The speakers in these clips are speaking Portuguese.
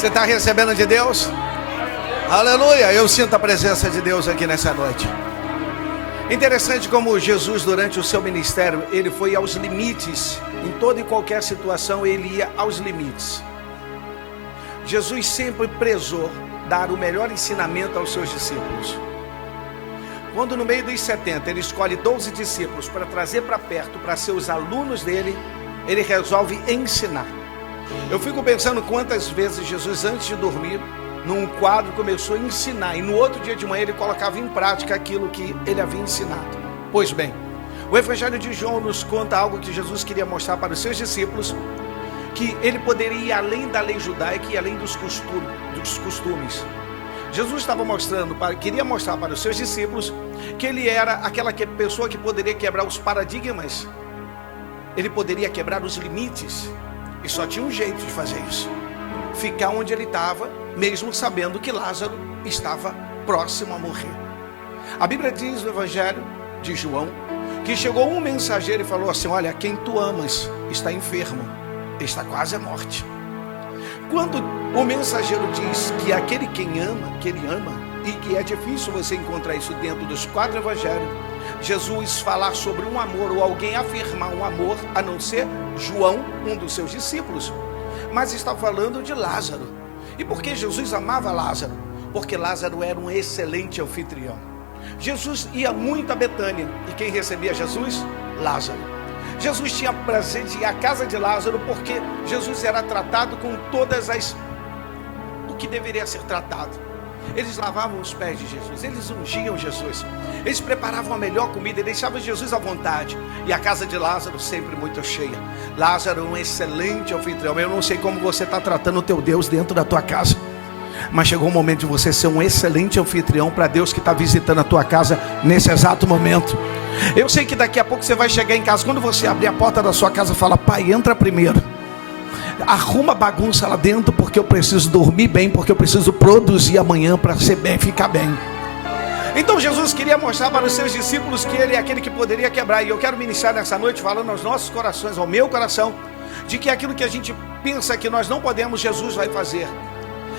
Você está recebendo de Deus? Aleluia, eu sinto a presença de Deus aqui nessa noite. Interessante como Jesus, durante o seu ministério, ele foi aos limites. Em toda e qualquer situação, ele ia aos limites. Jesus sempre prezou dar o melhor ensinamento aos seus discípulos. Quando no meio dos 70, ele escolhe 12 discípulos para trazer para perto, para ser os alunos dele, ele resolve ensinar. Eu fico pensando quantas vezes Jesus, antes de dormir, num quadro, começou a ensinar, e no outro dia de manhã ele colocava em prática aquilo que ele havia ensinado. Pois bem, o Evangelho de João nos conta algo que Jesus queria mostrar para os seus discípulos, que ele poderia ir além da lei judaica e além dos costumes. Jesus queria mostrar para os seus discípulos que ele era aquela pessoa que poderia quebrar os paradigmas, ele poderia quebrar os limites, e só tinha um jeito de fazer isso: ficar onde ele estava, mesmo sabendo que Lázaro estava próximo a morrer. A Bíblia diz no Evangelho de João que chegou um mensageiro e falou assim: olha, quem tu amas está enfermo, está quase à morte. Quando o mensageiro diz que aquele que ele ama, e que é difícil você encontrar isso dentro dos 4 evangelhos, Jesus falar sobre um amor, ou alguém afirmar um amor, a não ser João, um dos seus discípulos, mas está falando de Lázaro. E por que Jesus amava Lázaro? Porque Lázaro era um excelente anfitrião. Jesus ia muito a Betânia, e quem recebia Jesus? Lázaro. Jesus tinha prazer de ir à casa de Lázaro, porque Jesus era tratado com todas o que deveria ser tratado. Eles lavavam os pés de Jesus, eles ungiam Jesus, eles preparavam a melhor comida e deixavam Jesus à vontade. E a casa de Lázaro sempre muito cheia. Lázaro, um excelente anfitrião. Eu não sei como você está tratando o teu Deus dentro da tua casa, mas chegou o momento de você ser um excelente anfitrião para Deus que está visitando a tua casa nesse exato momento. Eu sei que daqui a pouco você vai chegar em casa, quando você abrir a porta da sua casa, fala: pai, entra primeiro, arruma bagunça lá dentro, porque eu preciso dormir bem, porque eu preciso produzir amanhã para ser bem, ficar bem. Então Jesus queria mostrar para os seus discípulos que ele é aquele que poderia quebrar. E eu quero ministrar nessa noite falando aos nossos corações, ao meu coração, de que aquilo que a gente pensa que nós não podemos, Jesus vai fazer.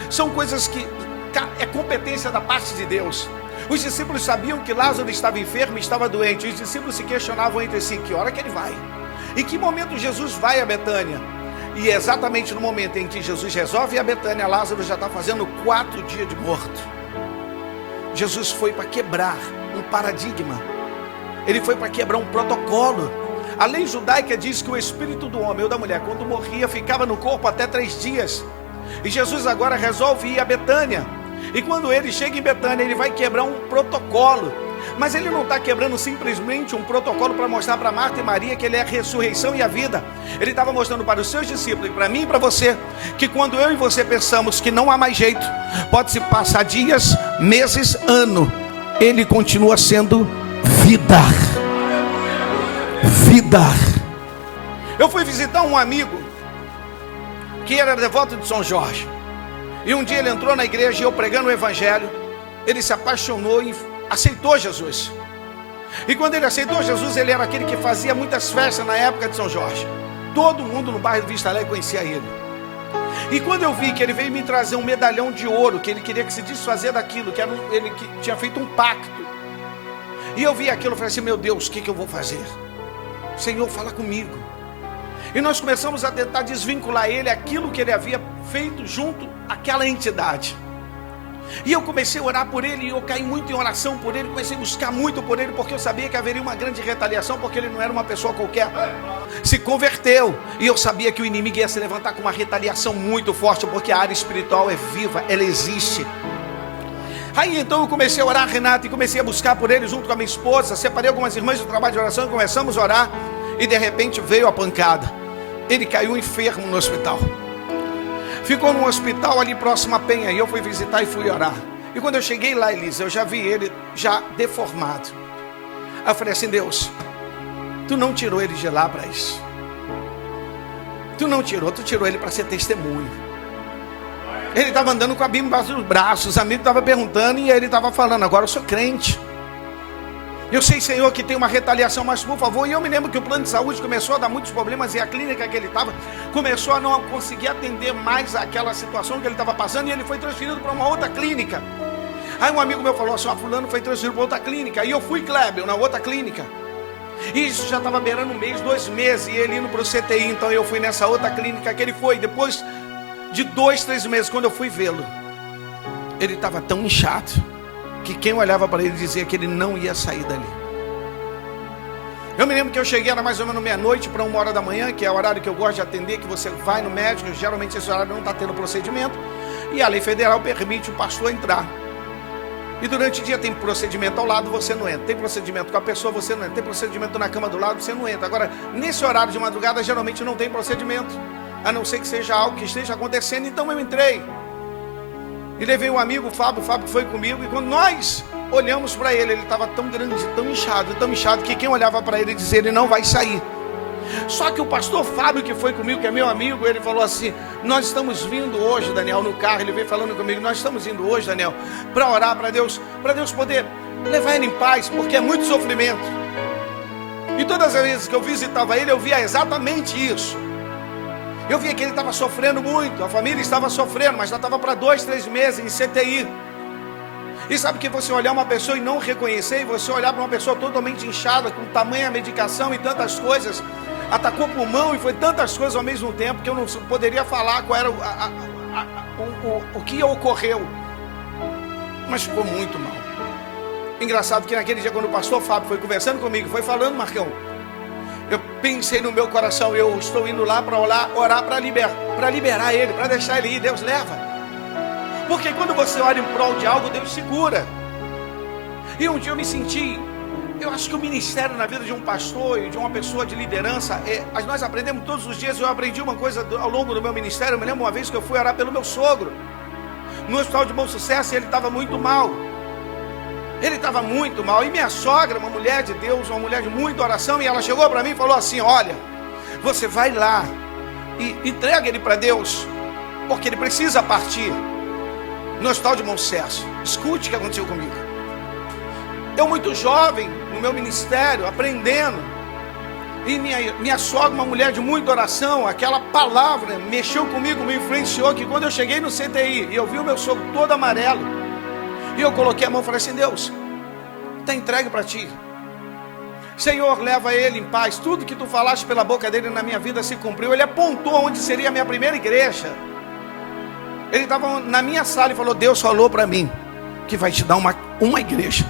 São coisas que é competência da parte de Deus. Os discípulos sabiam que Lázaro estava enfermo e estava doente. Os discípulos se questionavam entre si: que hora que ele vai? Em que momento Jesus vai a Betânia? E exatamente no momento em que Jesus resolve ir a Betânia, Lázaro já está fazendo 4 dias de morto. Jesus foi para quebrar um paradigma. Ele foi para quebrar um protocolo. A lei judaica diz que o espírito do homem ou da mulher, quando morria, ficava no corpo até 3 dias. E Jesus agora resolve ir a Betânia. E quando ele chega em Betânia, ele vai quebrar um protocolo. Mas ele não está quebrando simplesmente um protocolo para mostrar para Marta e Maria que ele é a ressurreição e a vida. Ele estava mostrando para os seus discípulos, e para mim e para você, que quando eu e você pensamos que não há mais jeito, pode-se passar dias, meses, ano, ele continua sendo vida. Vida. Eu fui visitar um amigo que era devoto de São Jorge. E um dia ele entrou na igreja e eu pregando o evangelho, ele se apaixonou e aceitou Jesus. E quando ele aceitou Jesus, ele era aquele que fazia muitas festas na época de São Jorge. Todo mundo no bairro Vista Alegre conhecia ele. E quando eu vi que ele veio me trazer um medalhão de ouro, que ele queria que se desfazer daquilo, que era ele que tinha feito um pacto. E eu vi aquilo e falei assim: meu Deus, o que eu vou fazer? Senhor, fala comigo. E nós começamos a tentar desvincular ele aquilo que ele havia feito junto àquela entidade. E eu comecei a orar por ele, e eu caí muito em oração por ele, comecei a buscar muito por ele, porque eu sabia que haveria uma grande retaliação, porque ele não era uma pessoa qualquer. Se converteu, e eu sabia que o inimigo ia se levantar com uma retaliação muito forte, porque a área espiritual é viva, ela existe. Aí então eu comecei a orar, Renata, e comecei a buscar por ele junto com a minha esposa. Separei algumas irmãs do trabalho de oração e começamos a orar. E de repente veio a pancada. Ele caiu enfermo no hospital. Ficou num hospital ali próximo a Penha. E eu fui visitar e fui orar. E quando eu cheguei lá, Elisa, eu já vi ele já deformado. Aí eu falei assim: Deus, tu não tirou ele de lá para isso. Tu não tirou, tu tirou ele para ser testemunho. Ele estava andando com a Bíblia embaixo dos braços. Os amigos estavam perguntando e ele estava falando: agora eu sou crente. Eu sei, Senhor, que tem uma retaliação, mas por favor. E eu me lembro que o plano de saúde começou a dar muitos problemas, e a clínica que ele estava começou a não conseguir atender mais aquela situação que ele estava passando, e ele foi transferido para uma outra clínica. Aí um amigo meu falou assim: fulano foi transferido para outra clínica. E eu fui, Kleber, na outra clínica. E isso já estava beirando um mês, 2 meses, e ele indo para o CTI. Então eu fui nessa outra clínica que ele foi. Depois de 2, 3 meses, quando eu fui vê-lo, ele estava tão inchado que quem olhava para ele dizia que ele não ia sair dali. Eu me lembro que eu cheguei, era mais ou menos meia-noite para 1h da manhã, que é o horário que eu gosto de atender, que você vai no médico. Geralmente esse horário não está tendo procedimento, e a lei federal permite o pastor entrar. E durante o dia tem procedimento ao lado, você não entra. Tem procedimento com a pessoa, você não entra. Tem procedimento na cama do lado, você não entra. Agora, nesse horário de madrugada, geralmente não tem procedimento, a não ser que seja algo que esteja acontecendo. Então eu entrei e levei um amigo, o Fábio foi comigo. E quando nós olhamos para ele, ele estava tão grande, tão inchado, que quem olhava para ele dizia: ele não vai sair. Só que o pastor Fábio, que foi comigo, que é meu amigo, ele falou assim: nós estamos vindo hoje, Daniel, no carro. Ele veio falando comigo: nós estamos indo hoje, Daniel, para orar para Deus poder levar ele em paz, porque é muito sofrimento. E todas as vezes que eu visitava ele, eu via exatamente isso. Eu via que ele estava sofrendo muito, a família estava sofrendo, mas já estava para 2, 3 meses em CTI. E sabe que você olhar uma pessoa e não reconhecer, e você olhar para uma pessoa totalmente inchada, com tamanha medicação e tantas coisas, atacou o pulmão e foi tantas coisas ao mesmo tempo, que eu não poderia falar qual era o que ocorreu. Mas ficou muito mal. Engraçado que naquele dia, quando o pastor Fábio foi conversando comigo, foi falando: Marcão, eu pensei no meu coração, eu estou indo lá para orar para liberar ele, para deixar ele ir. Deus leva. Porque quando você ora em prol de algo, Deus segura. E um dia eu me senti, eu acho que o ministério na vida de um pastor e de uma pessoa de liderança, nós aprendemos todos os dias. Eu aprendi uma coisa ao longo do meu ministério. Eu me lembro uma vez que eu fui orar pelo meu sogro no Hospital de Bom Sucesso, e ele estava muito mal. E minha sogra, uma mulher de Deus, uma mulher de muita oração, e ela chegou para mim e falou assim: olha, você vai lá e entrega ele para Deus, porque ele precisa partir. No Hospital de Bom Sucesso. Escute o que aconteceu comigo. Eu muito jovem, no meu ministério, aprendendo, e minha sogra, uma mulher de muita oração, aquela palavra mexeu comigo, me influenciou, que quando eu cheguei no CTI, e eu vi o meu sogro todo amarelo, e eu coloquei a mão e falei assim: Deus, está entregue para ti. Senhor, leva ele em paz. Tudo que tu falaste pela boca dele na minha vida se cumpriu. Ele apontou onde seria a minha primeira igreja. Ele estava na minha sala e falou: Deus falou para mim que vai te dar uma igreja,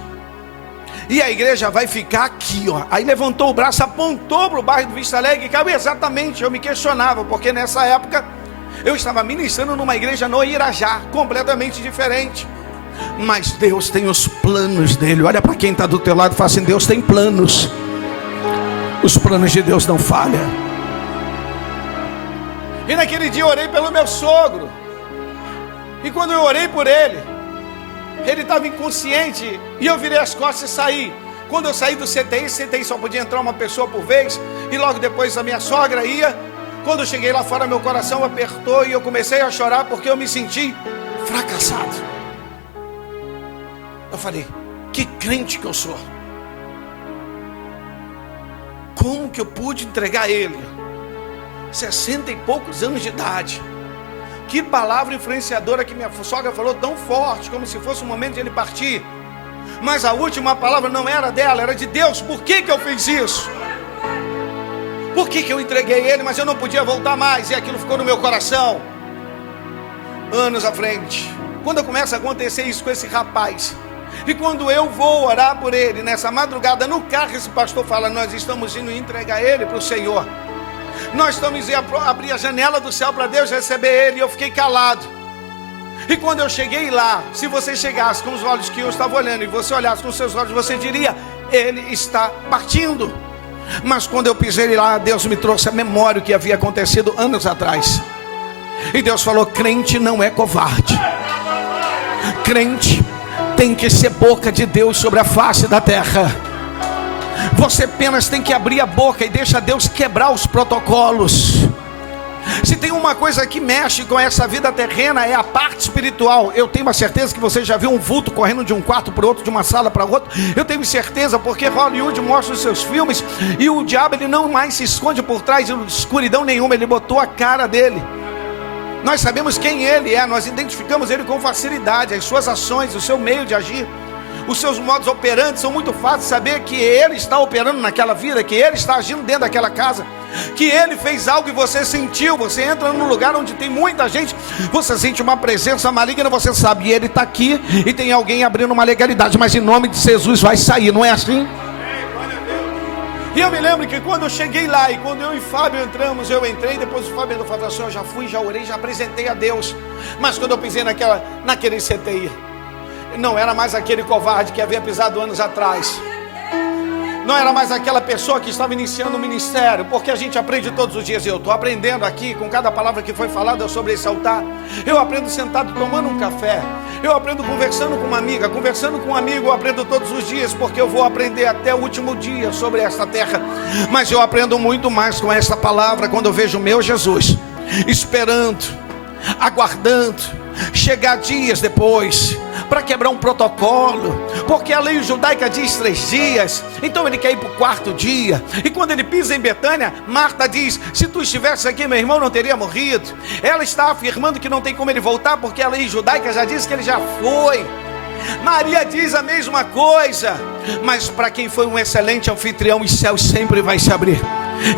e a igreja vai ficar aqui, ó. Aí levantou o braço, apontou para o bairro do Vista Alegre, que exatamente, eu me questionava, porque nessa época eu estava ministrando numa igreja no Irajá, completamente diferente. Mas Deus tem os planos dele. Olha para quem está do teu lado e fala assim: Deus tem planos. Os planos de Deus não falham. E naquele dia eu orei pelo meu sogro. E quando eu orei por ele estava inconsciente, e eu virei as costas e saí. Quando eu saí do CTI só podia entrar uma pessoa por vez, e logo depois a minha sogra ia. Quando eu cheguei lá fora, meu coração apertou, e eu comecei a chorar, porque eu me senti fracassado. Eu falei: que crente que eu sou. Como que eu pude entregar ele? 60 e poucos anos de idade. Que palavra influenciadora que minha sogra falou, tão forte, como se fosse o momento de ele partir. Mas a última palavra não era dela, era de Deus. Por que eu fiz isso? Por que eu entreguei ele, mas eu não podia voltar mais? E aquilo ficou no meu coração. Anos à frente, quando começa a acontecer isso com esse rapaz, e quando eu vou orar por ele, nessa madrugada, no carro, esse pastor fala: nós estamos indo entregar ele para o Senhor. Nós estamos indo abrir a janela do céu para Deus receber ele. E eu fiquei calado. E quando eu cheguei lá, se você chegasse com os olhos que eu estava olhando, e você olhasse com os seus olhos, você diria: ele está partindo. Mas quando eu pisei lá, Deus me trouxe a memória o que havia acontecido anos atrás. E Deus falou: crente não é covarde. Crente tem que ser boca de Deus sobre a face da terra. Você apenas tem que abrir a boca e deixa Deus quebrar os protocolos. Se tem uma coisa que mexe com essa vida terrena, é a parte espiritual. Eu tenho a certeza que você já viu um vulto correndo de um quarto para o outro, de uma sala para outra. Eu tenho certeza, porque Hollywood mostra os seus filmes, e o diabo, ele não mais se esconde por trás de escuridão nenhuma. Ele botou a cara dele. Nós sabemos quem ele é, nós identificamos ele com facilidade. As suas ações, o seu meio de agir, os seus modos operantes são muito fáceis de saber que ele está operando naquela vida, que ele está agindo dentro daquela casa, que ele fez algo e você sentiu. Você entra num lugar onde tem muita gente, você sente uma presença maligna, você sabe, e ele está aqui, e tem alguém abrindo uma legalidade, mas em nome de Jesus vai sair, não é assim? E eu me lembro que quando eu cheguei lá, e quando eu e Fábio entramos, eu entrei, depois o Fábio falou assim, eu já fui, já orei, já apresentei a Deus. Mas quando eu pisei naquele CTI, não era mais aquele covarde que havia pisado anos atrás. Não era mais aquela pessoa que estava iniciando o ministério, porque a gente aprende todos os dias. E eu estou aprendendo aqui, com cada palavra que foi falada sobre esse altar. Eu aprendo sentado tomando um café. Eu aprendo conversando com uma amiga, conversando com um amigo. Eu aprendo todos os dias, porque eu vou aprender até o último dia sobre esta terra. Mas eu aprendo muito mais com essa palavra quando eu vejo o meu Jesus esperando, aguardando chegar dias depois para quebrar um protocolo, porque a lei judaica diz 3 dias, então ele quer ir para o 4º dia. E quando ele pisa em Betânia, Marta diz, se tu estivesse aqui, meu irmão não teria morrido. Ela está afirmando que não tem como ele voltar, porque a lei judaica já diz que ele já foi. Maria diz a mesma coisa, mas para quem foi um excelente anfitrião, os céus sempre vai se abrir.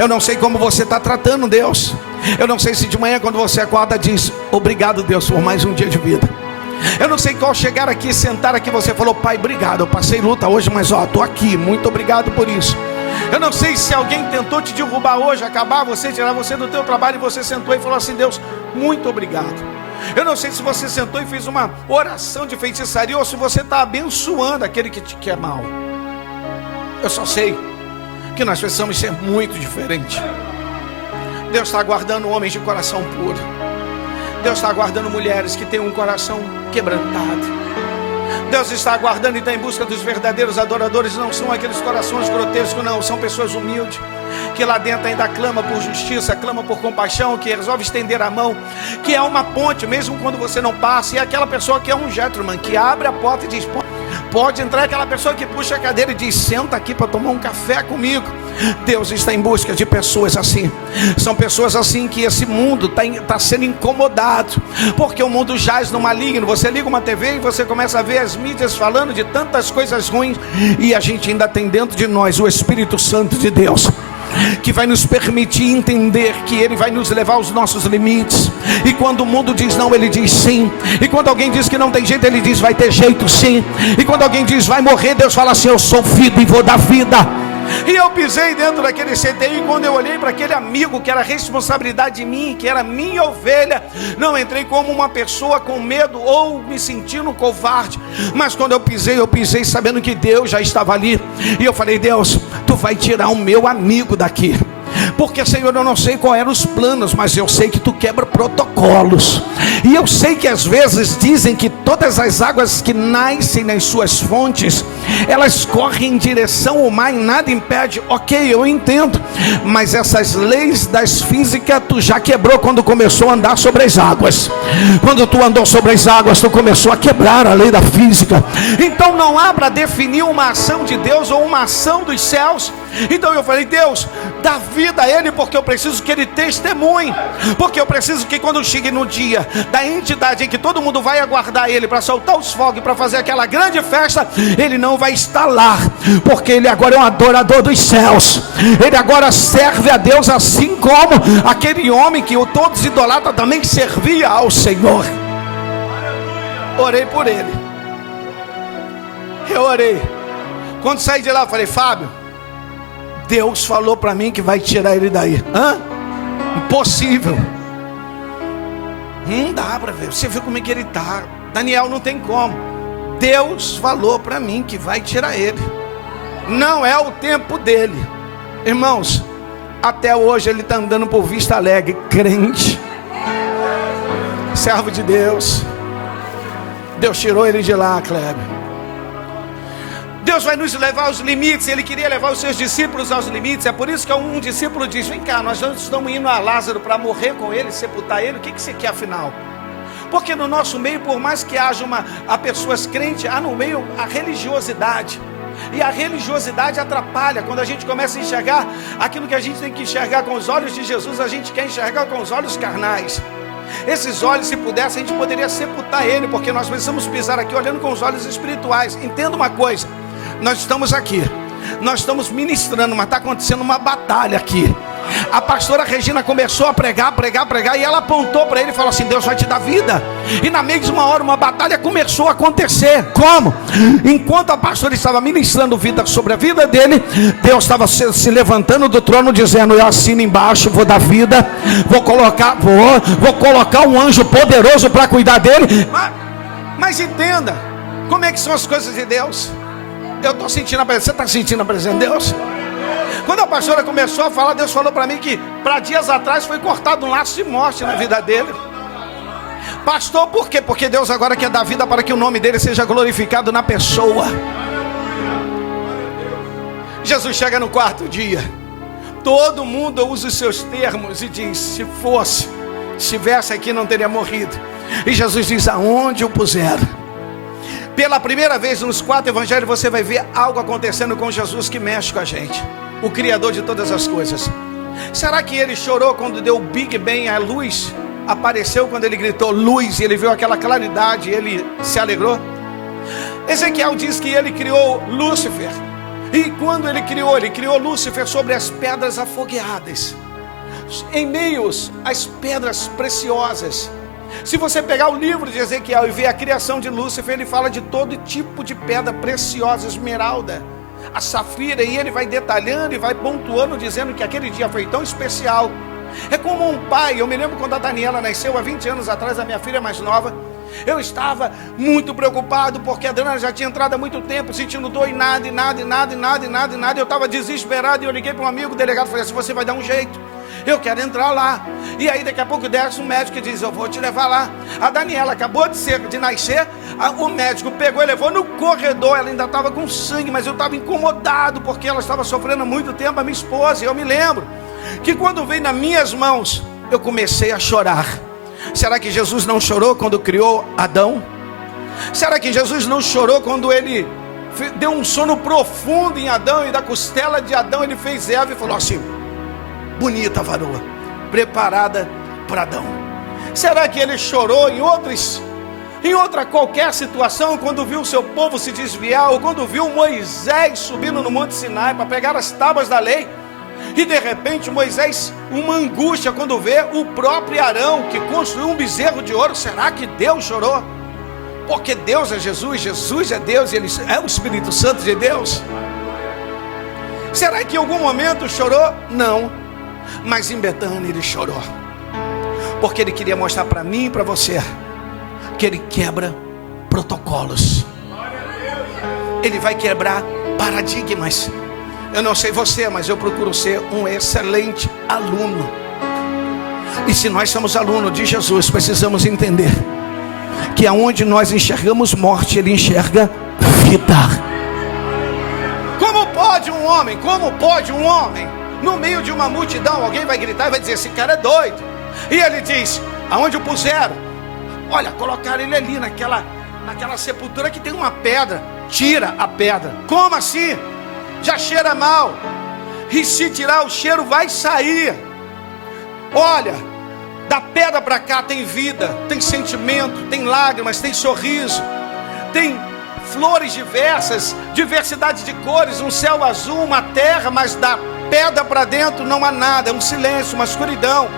Eu não sei como você está tratando Deus. Eu não sei se de manhã quando você acorda diz, obrigado Deus por mais um dia de vida. Eu não sei qual chegar aqui, sentar aqui, você falou, pai, obrigado, eu passei luta hoje, mas estou aqui, muito obrigado por isso. Eu não sei se alguém tentou te derrubar hoje, acabar você, tirar você do teu trabalho, e você sentou e falou assim, Deus, muito obrigado. Eu não sei se você sentou e fez uma oração de feitiçaria, ou se você está abençoando aquele que te quer mal. Eu só sei que nós precisamos ser muito diferentes. Deus está aguardando homens de coração puro. Deus está aguardando mulheres que têm um coração quebrantado. Deus está aguardando e está em busca dos verdadeiros adoradores. Não são aqueles corações grotescos, não. São pessoas humildes, que lá dentro ainda clama por justiça, clama por compaixão, que resolve estender a mão, que é uma ponte, mesmo quando você não passa. E é aquela pessoa que é um gentleman, que abre a porta e diz, pode entrar. Aquela pessoa que puxa a cadeira e diz, senta aqui para tomar um café comigo. Deus está em busca de pessoas assim. São pessoas assim que esse mundo está sendo incomodado, porque o mundo jaz no maligno. Você liga uma TV e você começa a ver as mídias falando de tantas coisas ruins, e a gente ainda tem dentro de nós o Espírito Santo de Deus, que vai nos permitir entender que Ele vai nos levar aos nossos limites. E quando o mundo diz não, Ele diz sim. E quando alguém diz que não tem jeito, Ele diz vai ter jeito sim. E quando alguém diz vai morrer, Deus fala assim, eu sou vida e vou dar vida. E eu pisei dentro daquele CTI, e quando eu olhei para aquele amigo que era responsabilidade de mim, que era minha ovelha, não entrei como uma pessoa com medo ou me sentindo covarde, mas quando eu pisei sabendo que Deus já estava ali. E eu falei, Deus, tu vai tirar o meu amigo daqui, porque Senhor, eu não sei qual eram os planos, mas eu sei que tu quebra protocolos. E eu sei que às vezes dizem que todas as águas que nascem nas suas fontes, elas correm em direção ao mar e nada impede. Ok, eu entendo, mas essas leis das físicas tu já quebrou quando começou a andar sobre as águas. Quando tu andou sobre as águas, tu começou a quebrar a lei da física. Então não há para definir uma ação de Deus ou uma ação dos céus. Então eu falei, Deus, dá vida a ele, porque eu preciso que ele testemunhe, porque eu preciso que quando chegue no dia da entidade em que todo mundo vai aguardar ele para soltar os fogos, para fazer aquela grande festa, ele não vai estar lá, porque ele agora é um adorador dos céus. Ele agora serve a Deus, assim como aquele homem que o todos idolatram também servia ao Senhor. Orei por ele. Eu orei. Quando saí de lá, eu falei, Fábio, Deus falou para mim que vai tirar ele daí. Impossível. Não dá para ver. Você viu como é que ele está. Daniel, não tem como. Deus falou para mim que vai tirar ele. Não é o tempo dele. Irmãos, até hoje ele está andando por Vista Alegre, crente, servo de Deus. Deus tirou ele de lá, Kleber. Deus vai nos levar aos limites. Ele queria levar os seus discípulos aos limites. É por isso que um discípulo diz: vem cá, nós estamos indo a Lázaro para morrer com ele, sepultar ele. O que você quer afinal? Porque no nosso meio, por mais que haja há pessoas crentes, há no meio a religiosidade. E a religiosidade atrapalha. Quando a gente começa a enxergar aquilo que a gente tem que enxergar com os olhos de Jesus, a gente quer enxergar com os olhos carnais. Esses olhos, se pudesse, a gente poderia sepultar ele, porque nós precisamos pisar aqui olhando com os olhos espirituais. Entenda uma coisa: nós estamos aqui, nós estamos ministrando, mas está acontecendo uma batalha aqui. A pastora Regina começou a pregar, e ela apontou para ele e falou assim: Deus vai te dar vida. E na mesma hora uma batalha começou a acontecer. Como? Enquanto a pastora estava ministrando vida sobre a vida dele, Deus estava se levantando do trono, dizendo: eu assino embaixo, vou dar vida, vou colocar um anjo poderoso para cuidar dele. Mas entenda, como é que são as coisas de Deus? Eu estou sentindo a presença. Você está sentindo a presença de Deus? Quando a pastora começou a falar, Deus falou para mim que para dias atrás foi cortado um laço de morte na vida dele. Pastor, por quê? Porque Deus agora quer dar vida para que o nome dele seja glorificado na pessoa. Jesus chega no quarto dia. Todo mundo usa os seus termos e diz: se estivesse aqui não teria morrido. E Jesus diz: aonde o puseram? Pela primeira vez nos 4 evangelhos você vai ver algo acontecendo com Jesus que mexe com a gente. O Criador de todas as coisas. Será que ele chorou quando deu o Big Bang, a luz apareceu quando ele gritou luz, e ele viu aquela claridade e ele se alegrou? Ezequiel diz que ele criou Lúcifer. E quando ele criou Lúcifer sobre as pedras afogueadas, em meio às pedras preciosas. Se você pegar o livro de Ezequiel e ver a criação de Lúcifer, ele fala de todo tipo de pedra preciosa, esmeralda, a safira, e ele vai detalhando e vai pontuando, dizendo que aquele dia foi tão especial. É como um pai. Eu me lembro quando a Daniela nasceu há 20 anos atrás, a minha filha mais nova. Eu estava muito preocupado, porque a Daniela já tinha entrado há muito tempo, sentindo dor e nada. Eu estava desesperado e eu liguei para um amigo delegado e falei assim: você vai dar um jeito, eu quero entrar lá. E aí daqui a pouco desce um médico e diz: eu vou te levar lá. A Daniela acabou de nascer, o médico pegou e levou no corredor. Ela ainda estava com sangue, mas eu estava incomodado, porque ela estava sofrendo há muito tempo, a minha esposa. E eu me lembro que quando veio nas minhas mãos, eu comecei a chorar. Será que Jesus não chorou quando criou Adão? Será que Jesus não chorou quando ele deu um sono profundo em Adão, e da costela de Adão ele fez Eva e falou assim: bonita varoa, preparada para Adão? Será que ele chorou em outra qualquer situação, quando viu o seu povo se desviar, ou quando viu Moisés subindo no Monte Sinai para pegar as tábuas da lei, e de repente Moisés, uma angústia quando vê o próprio Arão que construiu um bezerro de ouro? Será que Deus chorou? Porque Deus é Jesus, Jesus é Deus, e Ele é o Espírito Santo de Deus. Será que em algum momento chorou? Não. Mas em Betânia ele chorou, porque ele queria mostrar para mim e para você que ele quebra protocolos. Ele vai quebrar paradigmas. Eu não sei você, mas eu procuro ser um excelente aluno. E se nós somos alunos de Jesus, precisamos entender que aonde nós enxergamos morte, ele enxerga vida. Como pode um homem, no meio de uma multidão, alguém vai gritar e vai dizer: esse cara é doido. E ele diz: aonde o puseram? Olha, colocaram ele ali naquela sepultura que tem uma pedra. Tira a pedra. Como assim? Já cheira mal. E se tirar o cheiro vai sair. Olha, da pedra para cá tem vida, tem sentimento, tem lágrimas, tem sorriso, tem flores diversas, diversidade de cores, um céu azul, uma terra, mas da pedra para dentro não há nada, é um silêncio, uma escuridão.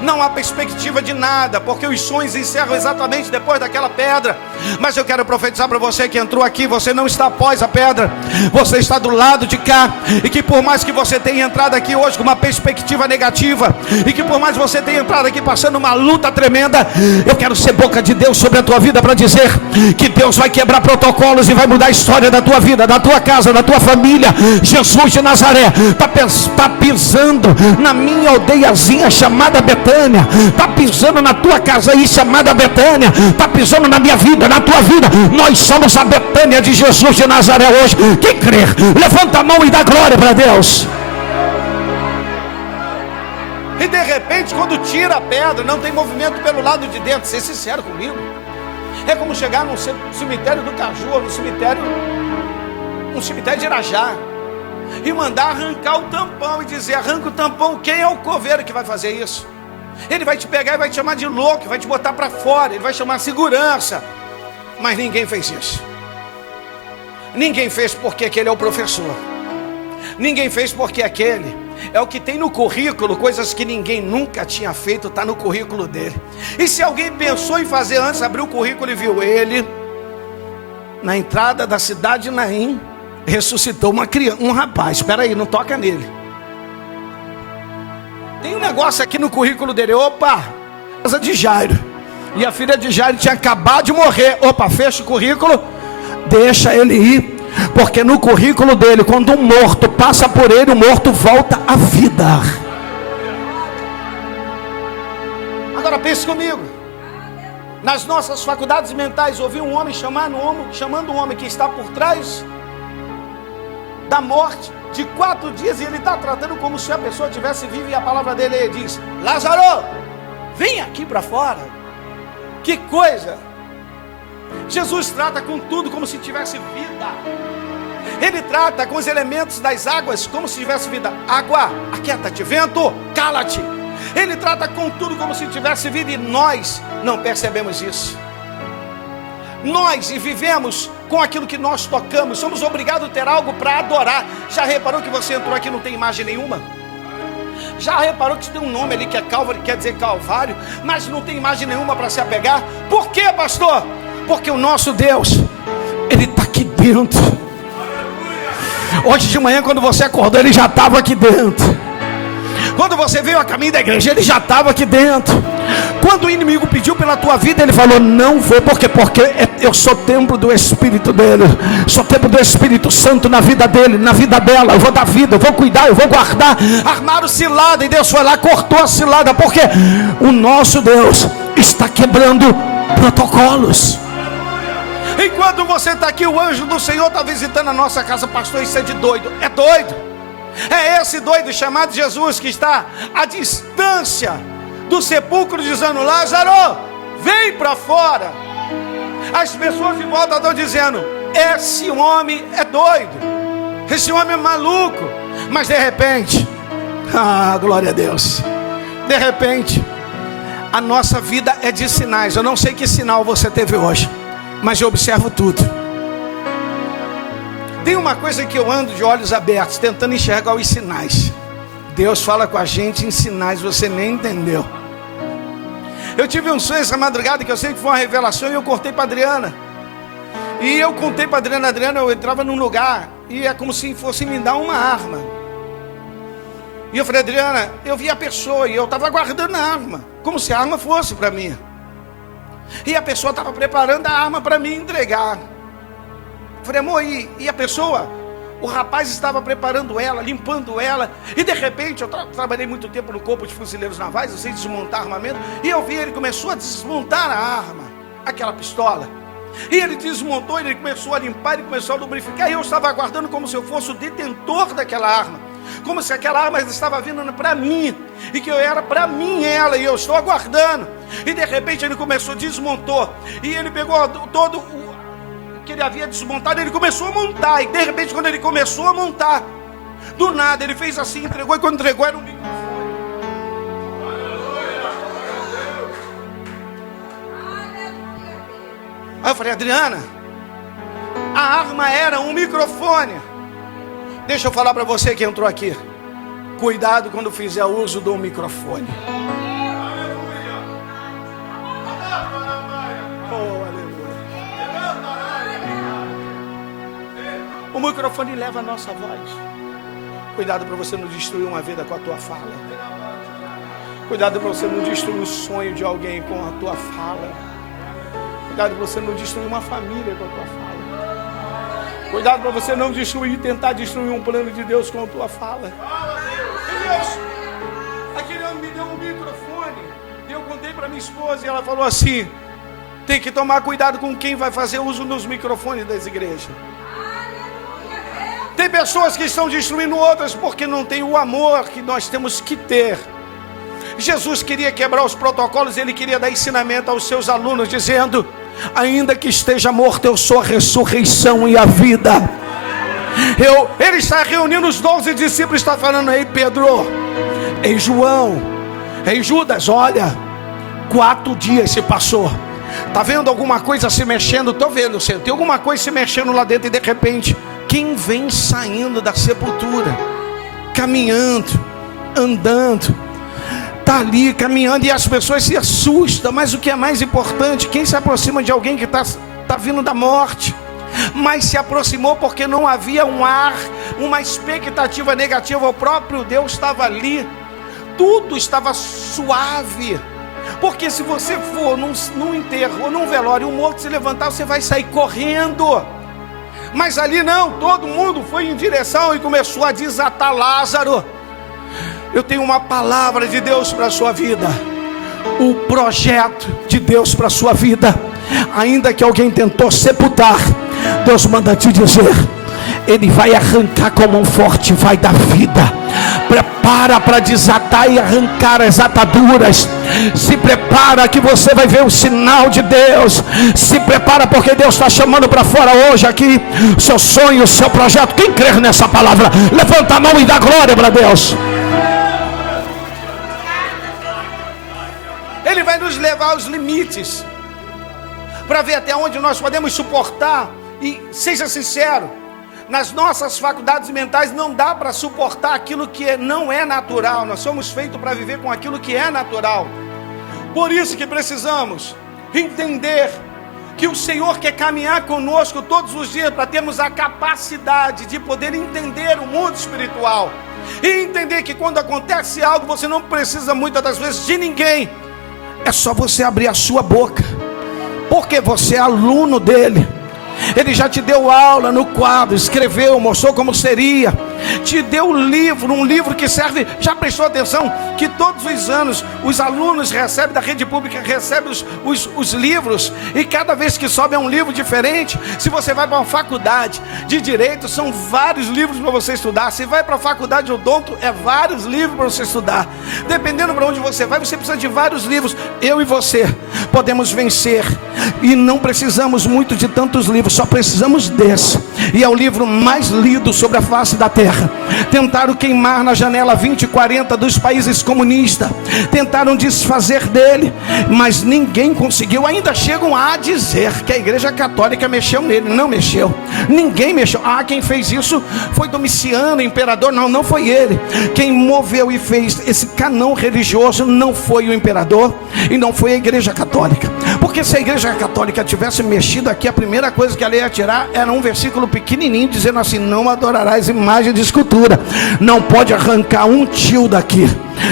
Não há perspectiva de nada, porque os sonhos encerram exatamente depois daquela pedra. Mas eu quero profetizar para você que entrou aqui: você não está após a pedra, você está do lado de cá. E que por mais que você tenha entrado aqui hoje com uma perspectiva negativa, e que por mais que você tenha entrado aqui passando uma luta tremenda, eu quero ser boca de Deus sobre a tua vida para dizer que Deus vai quebrar protocolos e vai mudar a história da tua vida, da tua casa, da tua família. Jesus de Nazaré está pisando na minha aldeiazinha chamada Betânia, está pisando na tua casa aí chamada Betânia, está pisando na minha vida, na tua vida. Nós somos a Betânia de Jesus de Nazaré hoje. Quem crer, levanta a mão e dá glória para Deus. E de repente, quando tira a pedra, não tem movimento pelo lado de dentro. Ser sincero comigo, é como chegar num cemitério do Caju, ou no cemitério de Irajá, e mandar arrancar o tampão e dizer: arranca o tampão. Quem é o coveiro que vai fazer isso? Ele vai te pegar e vai te chamar de louco, vai te botar para fora, ele vai chamar segurança. Mas ninguém fez isso. Ninguém fez porque aquele é o professor. Ninguém fez porque aquele é o que tem no currículo, coisas que ninguém nunca tinha feito, está no currículo dele. E se alguém pensou em fazer antes, abriu o currículo e viu ele na entrada da cidade de Naim, ressuscitou uma criança, um rapaz. Espera aí, não toca nele. Tem um negócio aqui no currículo dele. Opa, casa de Jairo, e a filha de Jairo tinha acabado de morrer. Opa, fecha o currículo, deixa ele ir. Porque no currículo dele, quando um morto passa por ele, o morto volta à vida. Agora pense comigo. Nas nossas faculdades mentais, ouvi um homem chamando um homem que está por trás da morte de 4 dias, e ele está tratando como se a pessoa tivesse viva, e a palavra dele diz: Lázaro, vem aqui para fora. Que coisa! Jesus trata com tudo como se tivesse vida. Ele trata com os elementos das águas como se tivesse vida. Água, aquieta-te. Vento, cala-te. Ele trata com tudo como se tivesse vida, e nós não percebemos isso. Nós vivemos com aquilo que nós tocamos. Somos obrigados a ter algo para adorar. Já reparou que você entrou aqui e não tem imagem nenhuma? Já reparou que tem um nome ali que é Calvary, quer dizer Calvário, mas não tem imagem nenhuma para se apegar? Por quê, pastor? Porque o nosso Deus, Ele está aqui dentro. Hoje de manhã, quando você acordou, Ele já estava aqui dentro. Quando você veio a caminho da igreja, Ele já estava aqui dentro. Quando o inimigo pediu pela tua vida, Ele falou: não vou. Por quê? Porque eu sou templo do Espírito dele. Sou templo do Espírito Santo na vida dele, na vida dela. Eu vou dar vida, eu vou cuidar, eu vou guardar. Armaram cilada, e Deus foi lá, cortou a cilada. Porque o nosso Deus está quebrando protocolos. Enquanto você está aqui, o anjo do Senhor está visitando a nossa casa. Pastor, isso é de doido. É doido. É esse doido chamado Jesus que está à distância do sepulcro, dizendo: Lázaro, vem para fora. As pessoas de volta estão dizendo: esse homem é doido, esse homem é maluco. Mas de repente, glória a Deus, de repente, a nossa vida é de sinais. Eu não sei que sinal você teve hoje, mas eu observo tudo. Tem uma coisa que eu ando de olhos abertos, tentando enxergar os sinais. Deus fala com a gente em sinais, você nem entendeu. Eu tive um sonho essa madrugada, que eu sei que foi uma revelação, e eu contei para Adriana. E eu contei para Adriana, eu entrava num lugar, e é como se fosse me dar uma arma. E eu falei: Adriana, eu vi a pessoa, e eu estava guardando a arma, como se a arma fosse para mim. E a pessoa estava preparando a arma para me entregar. Eu falei: amor, e a pessoa? O rapaz estava preparando ela, limpando ela. E de repente, eu trabalhei muito tempo no Corpo de Fuzileiros Navais, eu sei desmontar armamento. E eu vi, ele começou a desmontar a arma, aquela pistola. E ele desmontou, ele começou a limpar, ele começou a lubrificar. E eu estava aguardando como se eu fosse o detentor daquela arma, como se aquela arma estava vindo para mim, e que eu era para mim ela, e eu estou aguardando. E de repente ele começou, desmontou, e ele pegou todo o que ele havia desmontado, ele começou a montar. E de repente, quando ele começou a montar, do nada ele fez assim, entregou, e quando entregou era um microfone. Aí eu falei: Adriana, a arma era um microfone. Deixa eu falar para você que entrou aqui: cuidado quando fizer uso do microfone. O microfone leva a nossa voz. Cuidado para você não destruir uma vida com a tua fala. Cuidado para você não destruir o sonho de alguém com a tua fala. Cuidado para você não destruir uma família com a tua fala. Cuidado para você não tentar destruir um plano de Deus com a tua fala. Deus, aquele homem me deu um microfone. minha esposa e ela falou assim: tem que tomar cuidado com quem vai fazer uso dos microfones das igrejas. Tem pessoas que estão destruindo outras porque não tem o amor que nós temos que ter. Jesus queria quebrar os protocolos, ele queria dar ensinamento aos seus alunos, dizendo: ainda que esteja morto, eu sou a ressurreição e a vida. Ele está reunindo os 12 discípulos, está falando: ei Pedro, ei João, ei Judas, olha, 4 dias se passou. Está vendo alguma coisa se mexendo? Estou vendo, Senhor, tem alguma coisa se mexendo lá dentro. E de repente, quem vem saindo da sepultura, caminhando, andando, está ali caminhando, e as pessoas se assustam. Mas o que é mais importante, quem se aproxima de alguém que está vindo da morte, mas se aproximou porque não havia um ar, uma expectativa negativa. O próprio Deus estava ali, tudo estava suave. Porque se você for num enterro ou num velório, um morto se levantar, você vai sair correndo. Mas ali não, todo mundo foi em direção e começou a desatar Lázaro. Eu tenho uma palavra de Deus para a sua vida. O projeto de Deus para a sua vida, ainda que alguém tentou sepultar, Deus manda te dizer: Ele vai arrancar com mão forte, vai dar vida. Prepara para desatar e arrancar as ataduras. Se prepara que você vai ver o sinal de Deus. Se prepara porque Deus está chamando para fora hoje aqui o seu sonho, o seu projeto. Quem crer nessa palavra, levanta a mão e dá glória para Deus. Ele vai nos levar aos limites, para ver até onde nós podemos suportar. E seja sincero, nas nossas faculdades mentais não dá para suportar aquilo que não é natural. Nós somos feitos para viver com aquilo que é natural. Por isso que precisamos entender que o Senhor quer caminhar conosco todos os dias, para termos a capacidade de poder entender o mundo espiritual. E entender que quando acontece algo, você não precisa muitas das vezes de ninguém. É só você abrir a sua boca, porque você é aluno dele. Ele já te deu aula no quadro, escreveu, mostrou como seria, te deu um livro que serve. Já prestou atenção que todos os anos os alunos recebem da rede pública, recebem os livros, e cada vez que sobe é um livro diferente. Se você vai para uma faculdade de direito, são vários livros para você estudar. Se vai para a faculdade de odonto, é vários livros para você estudar. Dependendo para onde você vai, você precisa de vários livros. Eu e você podemos vencer, e não precisamos muito de tantos livros, só precisamos desse, e é o livro mais lido sobre a face da terra. Tentaram queimar na janela 20 e 40 dos países comunistas, tentaram desfazer dele, mas ninguém conseguiu. Ainda chegam a dizer que a igreja católica mexeu nele. Não mexeu, ninguém mexeu. Quem fez isso foi Domiciano, imperador. Não foi ele. Quem moveu e fez esse canão religioso não foi o imperador e não foi a igreja católica. Porque se a igreja católica tivesse mexido aqui, a primeira coisa que ela ia tirar era um versículo pequenininho dizendo assim: não adorarás imagem de escultura. Não pode arrancar um tio daqui,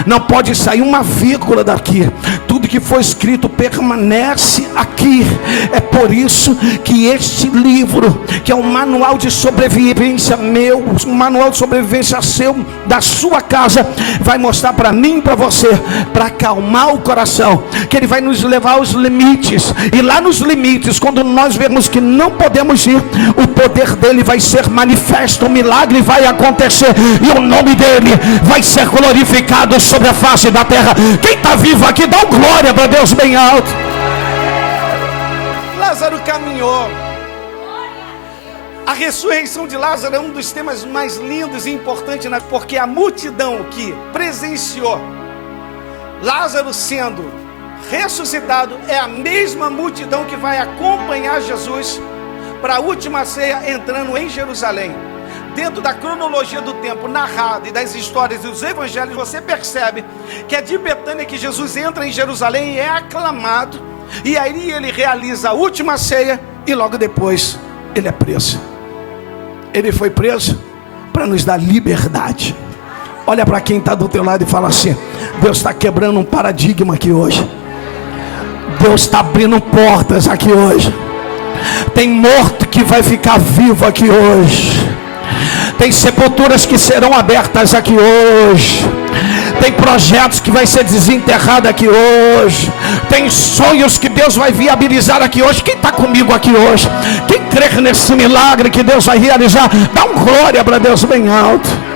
não pode sair uma vírgula daqui. Tudo que foi escrito permanece aqui. É por isso que este livro, que é um manual de sobrevivência meu, um manual de sobrevivência seu, da sua casa, vai mostrar para mim e para você, para acalmar o coração, que ele vai nos levar aos limites. E lá nos limites, quando nós vemos que não podemos ir, o poder dele vai ser manifesto, o milagre vai acontecer, e o nome dele vai ser glorificado sobre a face da terra. Quem está vivo aqui, dá uma glória para Deus bem alto. Lázaro caminhou. A ressurreição de Lázaro é um dos temas mais lindos e importantes, porque a multidão que presenciou Lázaro sendo ressuscitado é a mesma multidão que vai acompanhar Jesus para a última ceia, entrando em Jerusalém. Dentro da cronologia do tempo narrado e das histórias dos evangelhos, você percebe que é de Betânia que Jesus entra em Jerusalém e é aclamado, e aí ele realiza a última ceia, e logo depois ele é preso. Ele foi preso para nos dar liberdade. Olha para quem está do teu lado e fala assim: Deus está quebrando um paradigma aqui hoje. Deus está abrindo portas aqui hoje. Tem morto que vai ficar vivo aqui hoje. Tem sepulturas que serão abertas aqui hoje. Tem projetos que vai ser desenterrado aqui hoje. Tem sonhos que Deus vai viabilizar aqui hoje. Quem está comigo aqui hoje? Quem crê nesse milagre que Deus vai realizar? Dá um glória para Deus bem alto.